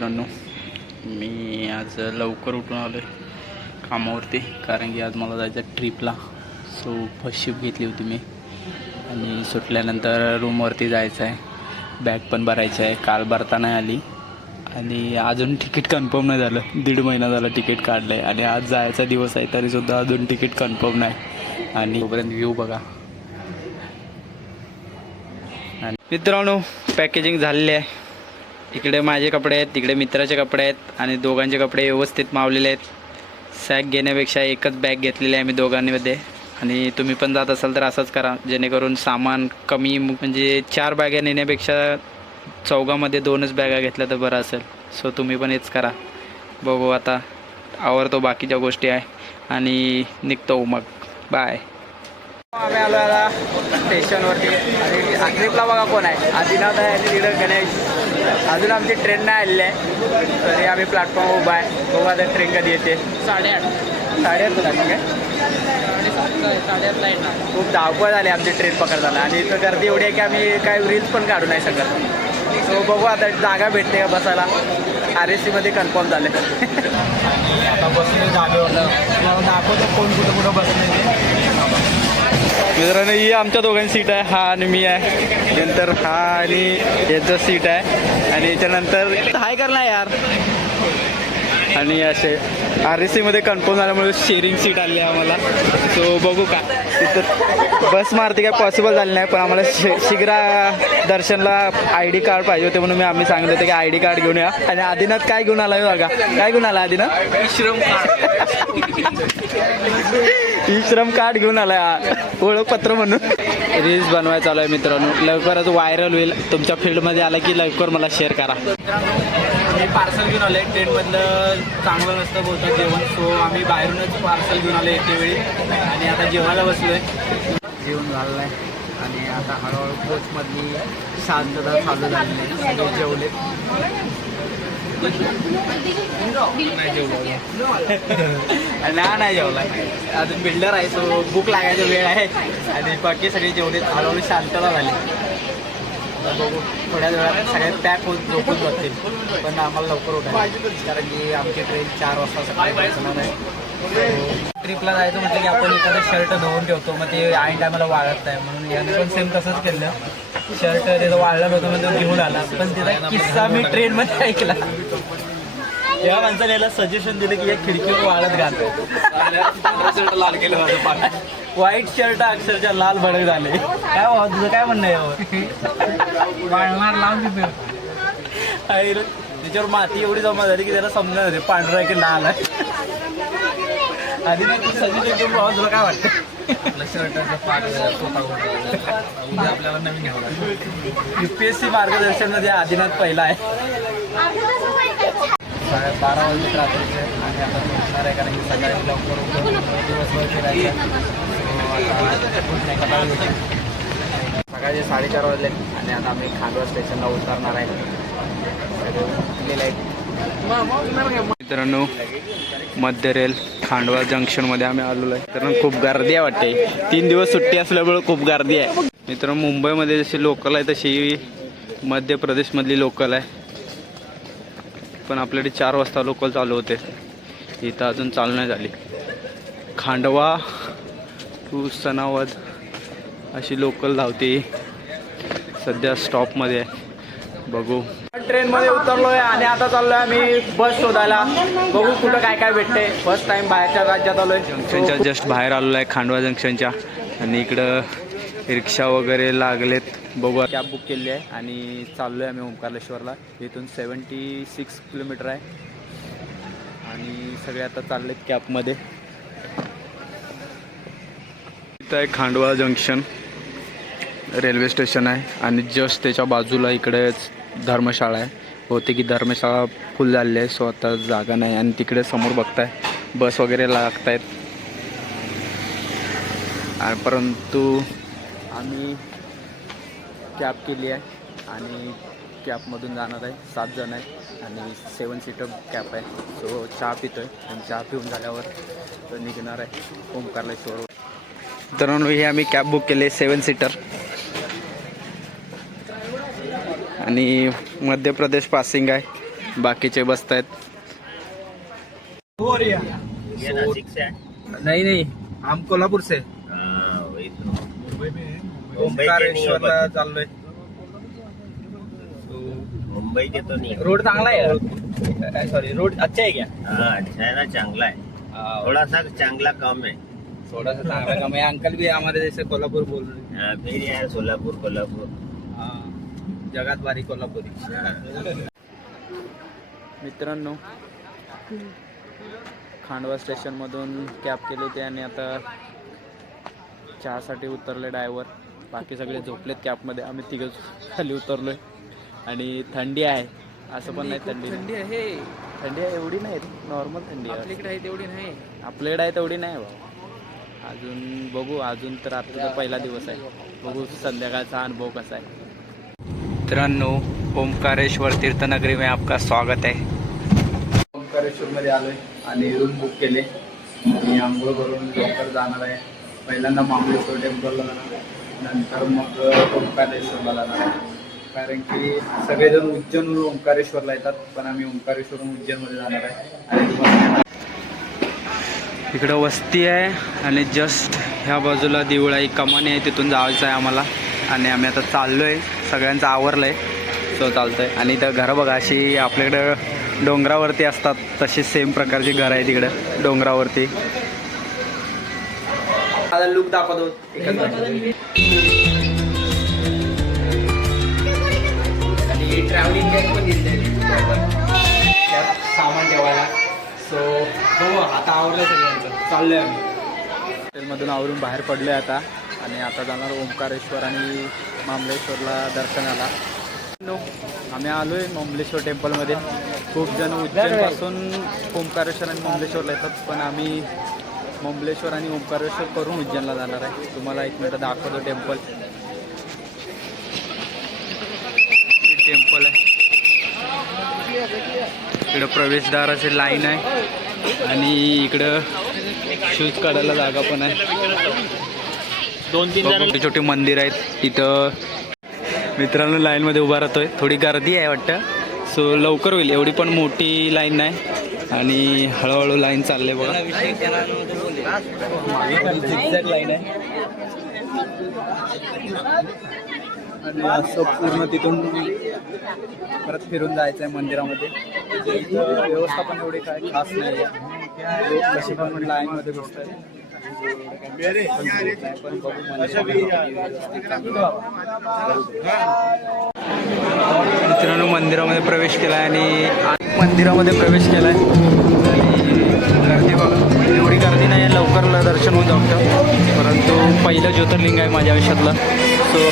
मित्रांनो, मी आज लवकर उठून आलो आहे कामावरती, कारण की आज मला जायचं आहे ट्रिपला. सो फर्स्ट शिफ्ट घेतली होती मी आणि सुटल्यानंतर रूमवरती जायचं आहे. बॅग पण भरायचं आहे. काल भरता नाही आली आणि अजून तिकीट कन्फर्म नाही झालं. 1.5 महिना झाला तिकीट काढलं आहे आणि आज जायचा दिवस आहे तरीसुद्धा अजून तिकीट कन्फर्म नाही. आणि तोपर्यंत व्ह्यू बघा. आणि मित्रांनो, पॅकेजिंग झालेली आहे. इकडे माझे कपडे आहेत, तिकडे मित्राचे कपडे आहेत आणि दोघांचे कपडे व्यवस्थित मावलेले आहेत. सॅक घेण्यापेक्षा एकच बॅग घेतलेली आहे मी दोघांमध्ये. आणि तुम्ही पण जात असाल तर असंच करा, जेणेकरून सामान कमी, म्हणजे 4 बॅगा नेण्यापेक्षा चौघामध्ये 2च बॅगा घेतल्या तर बरं असेल. सो तुम्ही पण हेच करा. बघू आता आवरतो बाकीच्या गोष्टी आहे आणि निघतो मग. बाय. आम्ही आलो आता स्टेशनवरती आणि ट्रिपला बघा कोण आहे. आदिनाथ आहे आणि तिकडं गणेश. अजून आमची ट्रेन नाही आलेली आहे तरी आम्ही प्लॅटफॉर्म उभा आहे. बघू आता ट्रेन कधी येते. 8:30 होता ठीक आहे. 8:30ला येणार. खूप धावपळ झाली आमची ट्रेन पकडताना आणि इथं गर्दी एवढी आहे की आम्ही काय रील्स पण काढू नाही शकत. सो बघू आता जागा भेटते का बसायला. RSC मध्ये कन्फर्म झाले. आता बसले जागेवर दाखवतो कोण कुठं कुठं बसले. मित्रांनो, ही आमच्या दोघांची सीट आहे. हा आणि मी आहे. नंतर हा आणि याचं सीट आहे आणि याच्यानंतर हाय करणार यार. आणि असे RSC मध्ये कन्फर्म झाल्यामुळे शेअरिंग सीट आली आहे आम्हाला. सो बघू का तिथं बस मारती काय पॉसिबल झाली नाही, पण आम्हाला शीघ्र दर्शनला ID कार्ड पाहिजे होते म्हणून आम्ही सांगितलं होतं की ID कार्ड घेऊन या. आणि आदिनाथ काय घेऊन आला बघा. काय घेऊन आला आदिनाथ? ई-श्रम कार्ड घेऊन आला, ओळखपत्र म्हणून. रील्स बनवायला चालू आहे मित्रांनो. लवकरच व्हायरल होईल. तुमच्या फील्डमध्ये आला की लवकर मला शेअर करा. मी पार्सल घेऊन आलो आहे. ट्रेनमधलं चांगलं नसतं बोलतात जेवण. सो आम्ही बाहेरूनच पार्सल घेऊन आलो येते वेळी आणि आता जेवायला बसलो आहे. जेवण झालं आहे आणि आता हळूहळू कोचमधली शांतता चालू झालेली आहे. सगळे जेवले. नाही जेवला अजून. बिल्डर आहे सो भूक लागायचा वेळ आहे आणि बाकी सगळे जेवले. हळूहळू शांतता झाली. बघू थोड्या वेळात सगळे पॅक होत झोपून बसतील, पण आम्हाला लवकर उठायचं कारण की आमची ट्रेन 4 वाजता सकाळी पोहोचणार आहे. ट्रिपला जायचं म्हटलं की आपण एखादं शर्ट धुवून ठेवतो, मग ते ऐन टायमाला वाळत नाही. म्हणून याने पण सेम तसंच केलं. शर्ट त्याचं वाळलं नव्हतं म्हणजे घेऊन आला, पण त्याचा किस्सा मी ट्रेनमध्ये ऐकला. या माणसाने याला सजेशन दिलं की या खिडकीवर वाळत घालतो. लाल केलं माझं पाणी. व्हाईट शर्ट अक्षरशः लाल भडक झाले. काय व्हा तुझं काय म्हणणं आहे यावर? वाळणार लावून तिथं त्याच्यावर माती एवढी जमा झाली की त्याला समजणार होते पांढरा आहे की लाल आहे. आधी नाही तू सजेशन घेऊन भावा तुला काय वाटतं? आपल्या शर्टाचा पाक आपल्याला नवीन घ्यावं. UPSC मार्गदर्शनमध्ये आदिनाथ पहिला आहे. 12 वाजता रात्रीचे आणि आता पोहोचणार आहे कारण की सकाळी लवकर दिवसभर फिरायचं. सकाळचे 4:30 वाजले आणि आता आम्ही खांडवा स्टेशनला उतरणार आहे. मित्रांनो, मध्य रेल खांडवा जंक्शनमध्ये आम्ही आलेलो आहे. कारण खूप गर्दी आहे वाटते. 3 दिवस सुट्टी असल्यामुळे खूप गर्दी आहे. मित्रांनो, मुंबईमध्ये जशी लोकल आहे तशी मध्य प्रदेशमधली लोकल आहे, पण आपल्याकडे 4 वाजता लोकल चालू होते. इथं अजून चालू नाही झाली. खांडवा टू सनावद अशी लोकल धावते. सध्या स्टॉपमध्ये आहे. बघू. ट्रेनमध्ये उतरलो आहे आणि आता चाललो आहे आम्ही बस शोधायला. बघू कुठं काय काय भेटते. फर्स्ट टाईम बाहेरच्या राज्यात आलो आहे. जंक्शनच्या जस्ट बाहेर आलेलो आहे खांडवा जंक्शनच्या. आणि इकडं रिक्षा वगैरे लागलेत. बघू. कॅब बुक केली आहे आणि चाललो आहे आम्ही ओंकारेश्वरला. इथून 76 किलोमीटर आहे आणि सगळे आता चालले कॅबमध्ये. इथं आहे खांडवा जंक्शन रेल्वे स्टेशन आहे आणि जस्ट त्याच्या बाजूला इकडेच धर्मशाळा आहे. होते की धर्मशाळा फुल झालेली आहे. सो आता जागा नाही आणि तिकडे समोर बघताय बस वगैरे लागत आहेत. परंतु आम्ही कॅब केली आहे आणि कॅबमधून जाणार आहे. 7 जण आहे आणि 7 सीटर कॅब आहे. सो चहा पितो आहे आणि चहा पिऊन झाल्यावर निघणार आहे ओंकारेश्वर. तर हे आम्ही कॅब बुक केले 7 सीटर आणि मध्य प्रदेश पासिंग आहे. बाकीचे बसत आहेत. ये नासिक से है? नहीं नहीं, हम कोल्हापूर से हाँ, वही तो। मुंबई के नहीं है ओंकारेश्वरला बट- चाललोय. मुंबई के तो नहीं है। रोड चांगला आहे, सॉरी रोड अच्छा आहे क्या? हाँ, अच्छा है ना, चांगला है। थोड़ा सा चांगला कम है। थोड़ा सा चांगला कम है. अंकल भी हमारे जैसे कोल्हापुर बोल रहे हैं. हाँ, फिर यार सोलापुर कोल्हापुर। जगात भारी कोल्हापुरी. मित्रांनो, खांडवा स्टेशनमधून कॅब केली होती आणि आता चहासाठी उतरले ड्रायव्हर. बाकी सगळे झोपलेत कॅबमध्ये. आम्ही तिघं खाली उतरलोय आणि थंडी आहे असं पण नाही. थंडी आहे, थंडी आहे एवढी नाही, नॉर्मल थंडी आहे. आपल्याकडे आहे तेवढी नाही, आपल्याकडे आहे तेवढी नाही भाऊ. अजून बघू, अजून तर आता पहिला दिवस आहे, बघू संध्याकाळचा अनुभव कसा आहे. मित्रांनो, ओंकारेश्वर तीर्थनगरी में आपका स्वागत है. ओंकारेश्वरमध्ये आलोय आणि रूम बुक केले आणि आंघोळ करून लवकर जाणार आहे. पहिल्यांदा महाबळेश्वर टेम्पलला जाणार, नंतर मग ओंकारेश्वरला जाणार आहे. कारण की सगळेजण उज्जैनवरून ओंकारेश्वरला येतात, पण आम्ही ओंकारेश्वरून उज्जैनमध्ये जाणार आहे. आणि तुम्हाला इकडं वस्ती आहे आणि जस्ट ह्या बाजूला देऊळाई कमानी आहे, तिथून जायचं आहे आम्हाला. आणि आम्ही आता चाललो आहे, सगळ्यांचं आवरलं आहे, सो चालतं आहे. आणि इथं घरं बघा, अशी आपल्याकडं डोंगरावरती असतात तशी सेम प्रकारची घरं आहे तिकडं डोंगरावरती. आता लुक दाखवतो आणि ट्रॅव्हलिंग बॅग पण दिली त्यात सामान ठेवायला. सो हो, आता आवडलं सगळ्यांचं, चाललं आहे आम्ही. हॉटेलमधून आवरून बाहेर पडलो आहे आता आणि आता जाणार ओंकारेश्वर आणि महाबळेश्वरला दर्शनाला. आम्ही आलो आहे महाबळेश्वर टेम्पलमध्ये. खूप जण उज्जैनपासून ओंकारेश्वर आणि महाबळेश्वरला येतात, पण आम्ही महाबळेश्वर आणि ओंकारेश्वर करून उज्जैनला जाणार आहे. तुम्हाला एक मिनिट दाखवतो टेम्पल. टेम्पल आहे, इकडं प्रवेशद्वाराची लाईन आहे आणि इकडं शूज काढायला जागा पण आहे. 2-3 छोटे छोटे मंदिर आहेत इथं. मित्रांनो, लाईनमध्ये उभा राहतोय, थोडी गर्दी आहे वाटतं, सो लवकर होईल, एवढी पण मोठी लाईन नाही आणि हळूहळू लाईन चालले बघा. लाईन आहे आणि असं पूर्ण तिथून परत फिरून जायचं आहे मंदिरामध्ये. व्यवस्था पण एवढी काय खास नाही आहे, कशी पण लाईनमध्ये बसत आहे. मित्रांनो, मंदिरामध्ये प्रवेश केला आणि मंदिरामध्ये प्रवेश केलाय आणि गर्दी बघा, एवढी गर्दी नाही आहे, लवकर दर्शन होऊ शकतं. परंतु पहिलं ज्योतिर्लिंग आहे माझ्या आयुष्यातलं. सो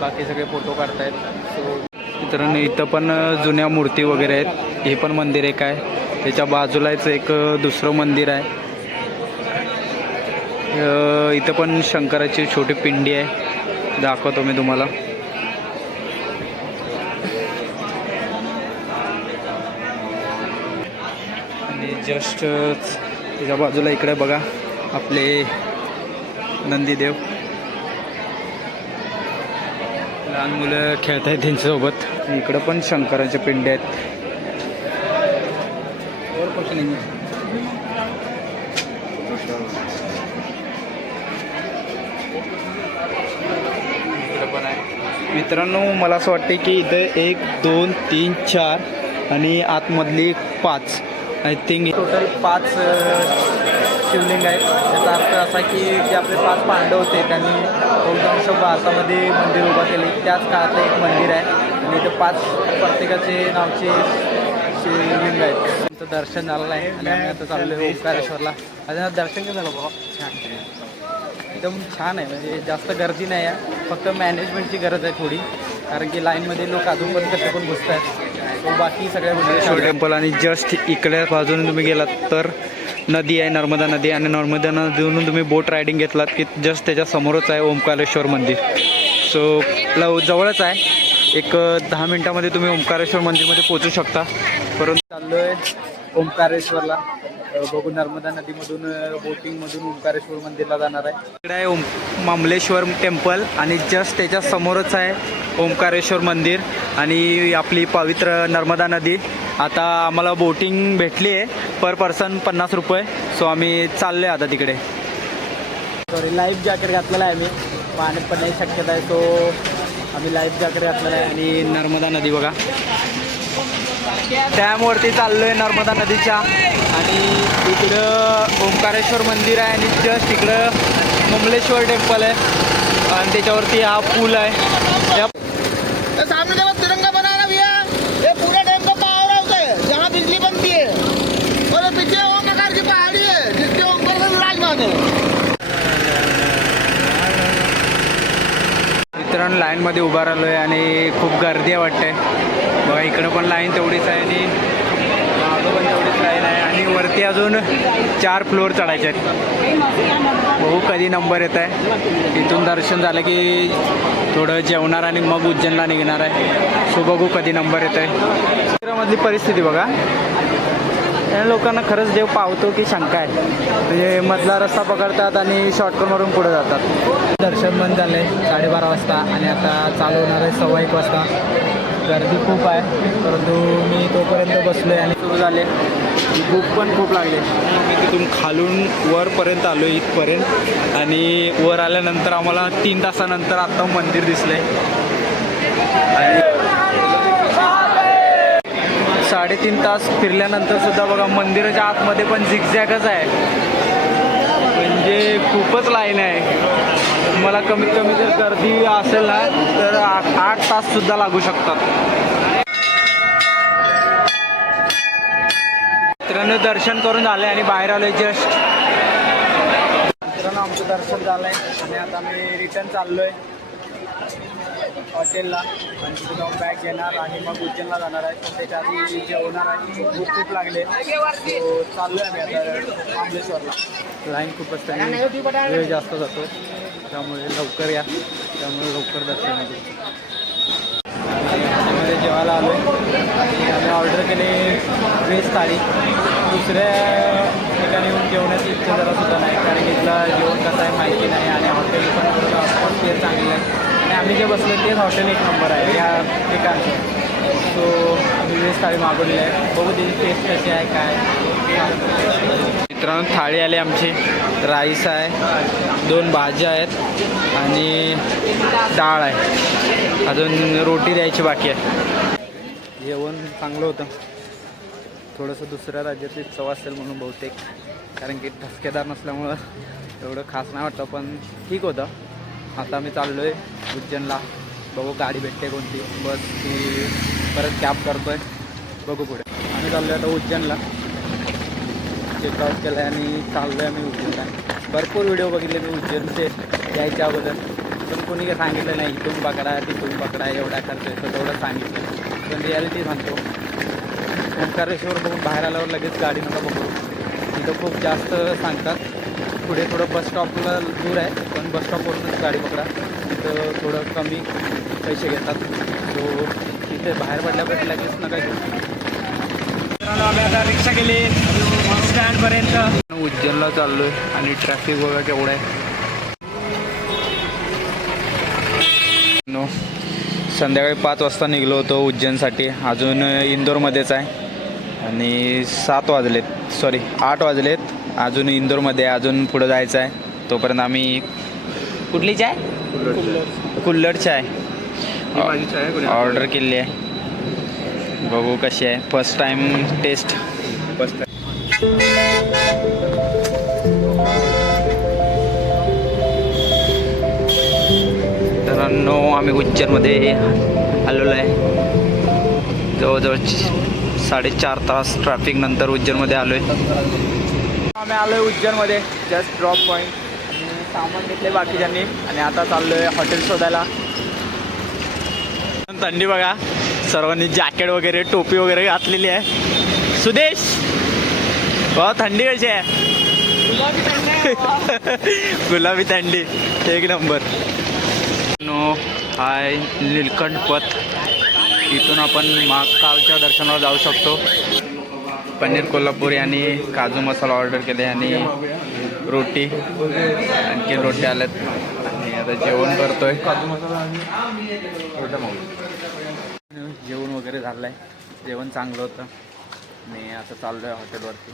बाकी सगळे फोटो काढतायत. सो मित्रांनो, इथं पण जुन्या मूर्ती वगैरे आहेत. हे पण मंदिर एक आहे, त्याच्या बाजूलाच एक दुसरं मंदिर आहे. इथं पण शंकराची छोटी पिंडी आहे, दाखवतो मी तुम्हाला. आणि जस्ट त्याच्या बाजूला इकडे बघा आपले नंदीदेव, लहान मुलं खेळत आहेत त्यांच्यासोबत. इकडं पण शंकराच्या पिंड्या आहेत. इकडं पण आहे. मित्रांनो, मला असं वाटतं की इथं 1 2 3 4 आणि आतमधली 5, आय थिंक टोटल 5 शिवलिंग आहेत. याचा अर्थ असा की जे आपले 5 पांडव होते त्यांनी बहुतांश भारतामध्ये मंदिर उभा केले, त्याच काळातलं एक मंदिर आहे. आणि इथं 5 प्रत्येकाचे नावचे शिवलिंग आहेत. त्यांचं दर्शन झालेलं आहे आणि आम्ही आता चाललो आहे ओंकारेश्वरला. आता दर्शन कसं झालं बाबा? छान, एकदम छान आहे. म्हणजे जास्त गर्दी नाही आहे, फक्त मॅनेजमेंटची गरज आहे थोडी, कारण की लाईनमध्ये लोक अजून पण कसे पण बसत आहेत. सो बाकी सगळ्या बुद्धेश्वर टेम्पल आणि जस्ट इकडे बाजूने तुम्ही गेलात तर नदी आहे, नर्मदा नदी. आणि नर्मदा नदीवरून तुम्ही बोट रायडिंग घेतलात की जस्ट त्याच्या समोरच आहे ओंकारेश्वर मंदिर. सो जवळच आहे, एक 10 मिनटामध्ये तुम्ही ओंकारेश्वर मंदिरमध्ये पोहोचू शकता. परंतु चाललो आहे ओंकारेश्वरला. बघू नर्मदा नदीमधून बोटिंगमधून ओंकारेश्वर मंदिरला जाणार आहे. इकडे आहे मामलेश्वर टेम्पल आणि जस्ट त्याच्या समोरच आहे ओंकारेश्वर मंदिर आणि आपली पवित्र नर्मदा नदी. आता आम्हाला बोटिंग भेटली आहे, पर पर्सन 50 रुपये. सो आम्ही चाललो आहे आता तिकडे. सॉरी, लाईफ जॅकेट घातलेलं आहे आम्ही, पाण्यात पडण्याची शक्यता आहे. सो आम्ही लाईफ जॅकेट घातलेलं आहे आणि नर्मदा नदी बघा, डॅमवरती चाललो आहे नर्मदा नदीच्या. आणि इकडं ओंकारेश्वर मंदिर आहे आणि जस्ट इकडं ममलेश्वर टेम्पल आहे आणि त्याच्यावरती हा पूल आहे. या सामने देखो तिरंगा बना है भैया, ये पूरे डैम का पावर हाउस है जहाँ बिजली बनती है और ये पीछे ओम प्रकार की पहाड़ी है जिसके ऊपर से विराजमान है. मित्रांनो लाईनमध्ये उभा राहिलो आहे आणि खूप गर्दी आहे वाटते. बघा इकडं पण लाईन तेवढीच आहे आणि मागं पण तेवढीच लाईन आहे आणि वरती अजून 4 फ्लोअर चढायचे आहेत. बघू कधी नंबर येत आहे. इथून दर्शन झालं की थोडं जेवणार आणि मग उज्जैनला निघणार आहे. सो बघू कधी नंबर येत आहे. मंदिरामधली परिस्थिती बघा, या लोकांना खरंच देव पावतो की शंका आहे. म्हणजे मधला रस्ता पकडतात आणि शॉर्टकट मारून पुढे जातात. दर्शन बंद झालं आहे 12:30 वाजता आणि आता चालू होणार आहे 1:15 वाजता. गर्दी खूप आहे, परंतु मी तोपर्यंत बसलो आहे आणि सुरू झाले. भूक पण खूप लागली. मी तिथून खालून वरपर्यंत आलो इथपर्यंत आणि वर आल्यानंतर आम्हाला 3 तासानंतर आता मंदिर दिसलं आहे. आणि 3.5 तास फिरल्यानंतर सुद्धा बघा मंदिराच्या आतमध्ये पण झिगझॅगच आहे. म्हणजे खूपच लाईन आहे. मला कमीत कमी जर गर्दी असेल ना तर 8 ताससुद्धा लागू शकतात. मित्रांनो दर्शन करून झालं आहे आणि बाहेर आलो आहे जस्ट. मित्रांनो आमचं दर्शन झालं आहे आणि आता मी रिटर्न चाललो आहे हॉटेलला आणि तिथे जाऊन बॅग घेणार आणि मग उज्जैनला जाणार आहे. तर त्याच्या आधी जेवणार आहे. भूक खूप लागले. तो चाललो आहे मी आता महाबळेश्वरला. लाईन खूप असते आणि वेळ जास्त जातो, त्यामुळे लवकर या, त्यामुळे लवकर दर्शन आहे. हॉटेलमध्ये जेवायला आलो आहे. आम्ही ऑर्डर केले व्हेज थाळी. दुसऱ्या ठिकाणी येऊन जेवण्याची इच्छा जरासुद्धा नाही, कारण इथलं जेवण कसं आहे माहिती नाही आणि हॉटेल पण थोडं चांगलं आहे आणि आम्ही जे बसलो तेच हॉटेल 1 नंबर आहे या ठिकाणचं. सो आम्ही व्हेज थाळी मागवलेली आहे. बघू त्याची टेस्ट कशी आहे काय. मित्रांनो थाळी आली आमची. राईस आहे, 2 भाज्या आहेत आणि डाळ आहे. अजून रोटी द्यायची बाकी आहे. जेवण चांगलं होतं. थोडंसं दुसऱ्या राज्यातली चव असेल म्हणून बहुतेक, कारण की ठसकेदार नसल्यामुळं एवढं खास नाही वाटतं, पण ठीक होतं. आता मी चाललो आहे उज्जैनला. बघू गाडी भेटते कोणती, बस की परत कॅब करतो आहे. बघू पुढे. आम्ही चाललो आहे आता उज्जैनला. चेकआउट केलं आहे आणि चाललो आहे आम्ही उज्जैनला. भरपूर व्हिडिओ बघितले मी उज्जैनचे यायच्या अगोदर, पण कोणी काही सांगितलं नाही इथून पकडा तिथून पकडा एवढा खर्च येतो तेवढं सांगितलं. पण रियालिटी सांगतो, ओंकारेश्वर बघून बाहेर आल्यावर लगेच गाडी नका बघू. तिथं खूप जास्त सांगतात. पुढे थोडं बस स्टॉपला दूर आहे, पण बस स्टॉपवरूनच गाडी पकडा, तिथं थोडं कमी पैसे घेतात. सो तिथे बाहेर पडल्यापर्यंत लगेच नका घेऊ. आम्ही आता रिक्षा केली स्टँडपर्यंत. उज्जैनला चाललो आहे आणि ट्रॅफिक बघा केवढं आहे. संध्याकाळी 5 वाजता निघलो होतो उज्जैनसाठी. अजून इंदोरमध्येच आहे आणि 8 वाजलेत. अजून इंदोरमध्ये अजून पुढं जायचं आहे. तोपर्यंत आम्ही कुठली चाय, कुल्हड चाय ऑर्डर केली आहे. बघू कशी आहे. First time test. मित्रांनो आम्ही उज्जैनमध्ये आलेलो आहे. जवळजवळ 4.5 तास ट्रॅफिक नंतर उज्जैनमध्ये आलो आहे. आम्ही आलो आहे उज्जैनमध्ये. जस्ट ड्रॉप पॉईंट आणि सामान घेतले बाकीच्यांनी आणि आता चाललो आहे हॉटेल शोधायला. थंडी बघा सर्वांनी जॅकेट वगैरे टोपी वगैरे घातलेली आहे. सुदेश वा थंडी कशी आहे? गुलाबी थंडी एक नंबर. नो हाय नीलकंठ पथ. इथून आपण महाकालच्या दर्शनाला जाऊ शकतो. पनीर कोल्हापुरी आणि काजू मसाला ऑर्डर केले आणि रोटी, आणखी रोटी आल्यात आणि आता जेवण करतोय. काजू मसाला जेवण वगैरे झालं आहे. जेवण चांगलं होतं. मी असं चाललो आहे हॉटेलवरती.